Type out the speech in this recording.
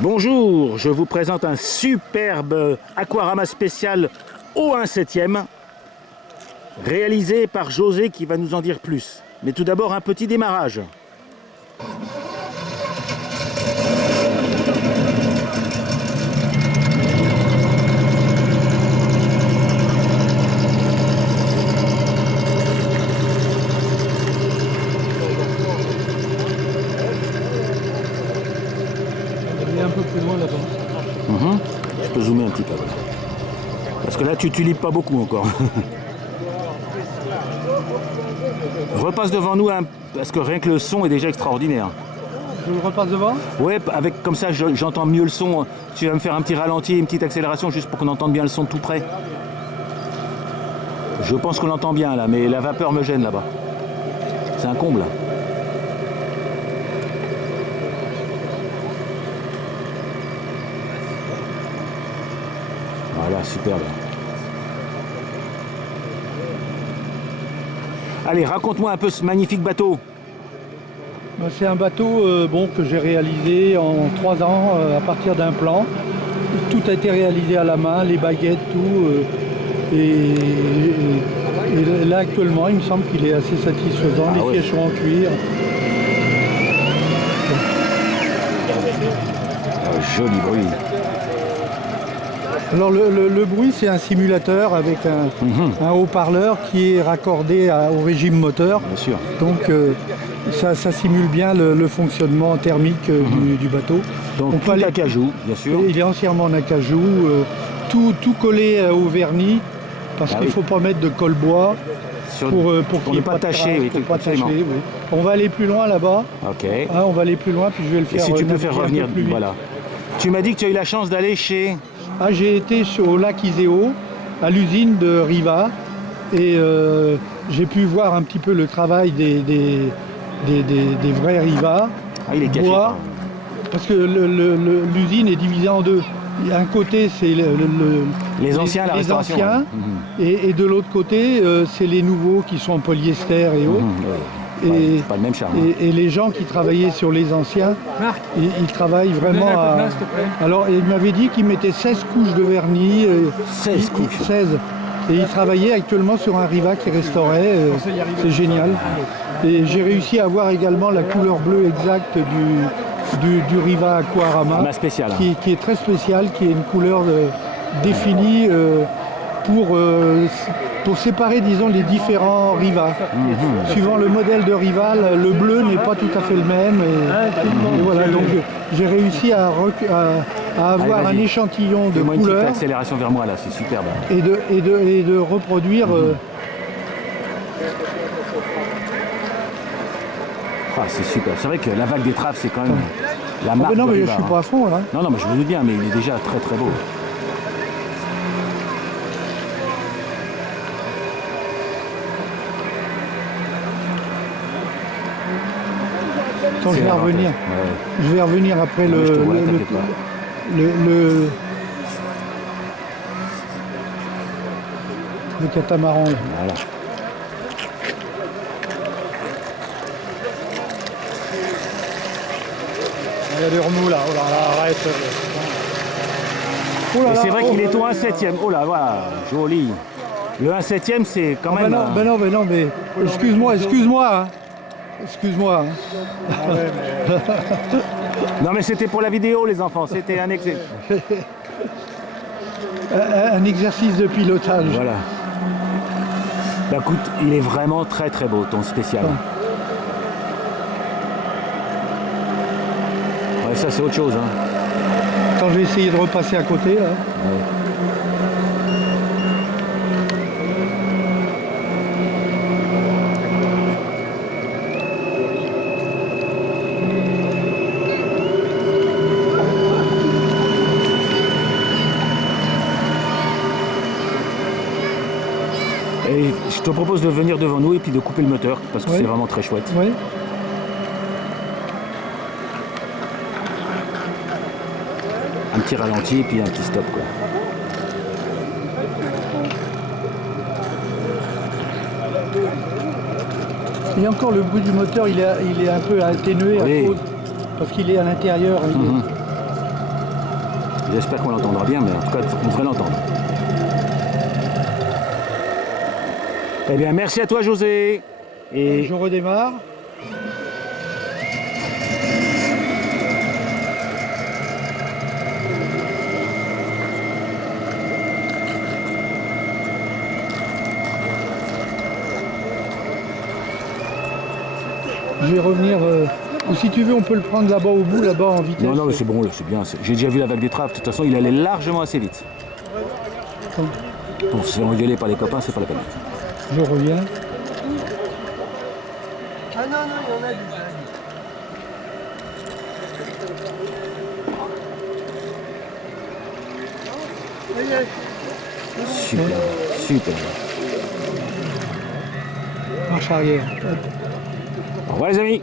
Bonjour, je vous présente un superbe aquarama spécial au 1/7e, réalisé par José qui va nous en dire plus. Mais tout d'abord un petit démarrage. Un peu plus loin là-bas. Je peux zoomer un petit peu. Parce que là, tu tulipes pas beaucoup encore. Repasse devant nous, parce que rien que le son est déjà extraordinaire. Je le repasse devant. Ouais, avec, comme ça, j'entends mieux le son. Tu vas me faire un petit ralenti, une petite accélération, juste pour qu'on entende bien le son tout près. Je pense qu'on l'entend bien, là, mais la vapeur me gêne, là-bas. C'est un comble. Voilà, superbe. Allez, raconte-moi un peu ce magnifique bateau. C'est un bateau que j'ai réalisé en 3 ans à partir d'un plan. Tout a été réalisé à la main, les baguettes, tout. Et là actuellement, il me semble qu'il est assez satisfaisant. Les sièges sont en cuir. Joli bruit. Alors le bruit, c'est un simulateur avec un haut-parleur qui est raccordé au régime moteur. Bien sûr. Donc ça simule bien le fonctionnement thermique du bateau. Donc tout acajou, bien sûr. Il est entièrement en acajou, tout collé au vernis, parce qu'il ne faut pas mettre de colle bois pour qu'il ne pas tacher. Oui. On va aller plus loin là-bas. Ok. On va aller plus loin, puis je vais le faire. Et si tu peux faire revenir, plus vite. voilà. Tu m'as dit que tu as eu la chance d'aller chez... J'ai été au lac Iseo, à l'usine de Riva, et j'ai pu voir un petit peu le travail des vrais Riva. Ah, il est caché. Parce que l'usine est divisée en deux. Un côté, c'est les anciens, la restauration. Et de l'autre côté, c'est les nouveaux qui sont en polyester et autres. C'est pas le même charme. Et les gens qui travaillaient sur les anciens, ils travaillent vraiment à... Alors, il m'avait dit qu'ils mettaient 16 couches de vernis. 16 couches 16. Et ils travaillaient actuellement sur un Riva qui restaurait. C'est génial. Et j'ai réussi à avoir également la couleur bleue exacte du Riva Aquarama. Spécial. Qui est très spécial, qui est une couleur définie pour séparer, disons, les différents Riva. Suivant le modèle de Riva, le bleu n'est pas tout à fait le même. Et voilà, donc j'ai réussi à avoir un échantillon de couleurs. Une petite accélération vers moi là, c'est superbe. Et de reproduire. C'est super. C'est vrai que la vague d'étrave, c'est quand même la marque. Non, mais Riva, je suis pas à fond là. Non, mais je me doute bien, mais il est déjà très très beau. Attends, je vais revenir. Ouais. Je vais revenir après le catamaran. Voilà. Il y a des remous là, oh là là, arrête. Oh là là, c'est vrai qu'il est au 1/7e. Oh là, voilà, joli. Le 1/7e, c'est quand même... non, mais excuse-moi. Excuse-moi. Hein. Ah ouais, mais... Non, mais c'était pour la vidéo, les enfants. C'était un exercice. Un exercice de pilotage. Voilà. Bah écoute, il est vraiment très très beau, ton spécial. Ouais, ça c'est autre chose. Quand je vais essayer de repasser à côté, là. Ouais. Et je te propose de venir devant nous et puis de couper le moteur parce que c'est vraiment très chouette. Oui. Un petit ralenti et puis un petit stop quoi. Et encore le bruit du moteur, il est un peu atténué à cause, parce qu'il est à l'intérieur. J'espère qu'on l'entendra bien, mais en tout cas, on devrait l'entendre. Eh bien, merci à toi, José. Et Je redémarre. Je vais revenir, ou si tu veux on peut le prendre là-bas au bout, là-bas en vitesse. non, mais c'est bon, là, c'est bien. J'ai déjà vu la vague des traves. De toute façon, il allait largement assez vite. Pour se faire engueuler par les copains, c'est pas la peine. Je reviens. Ah non, non, il y en a du Super, super. Marche arrière. Au revoir les amis.